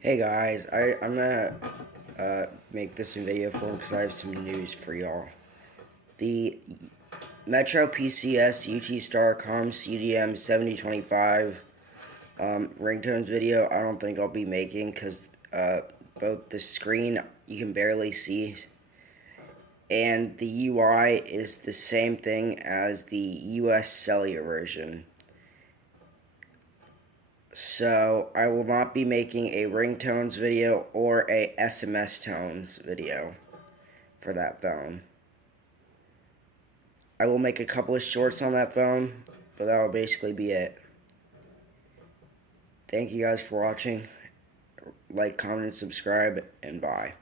Hey guys, I'm gonna make this video for because I have some news for y'all. The metroPCS UTStarcom CDM 7025 ringtones video I don't think I'll be making because both the screen you can barely see and the UI is the same thing as the US cellular version. So I will not be making a ringtones video or a SMS tones video for that phone. I will make a couple of shorts on that phone, but that will basically be it. Thank you guys for watching. Like, comment, and subscribe, and bye.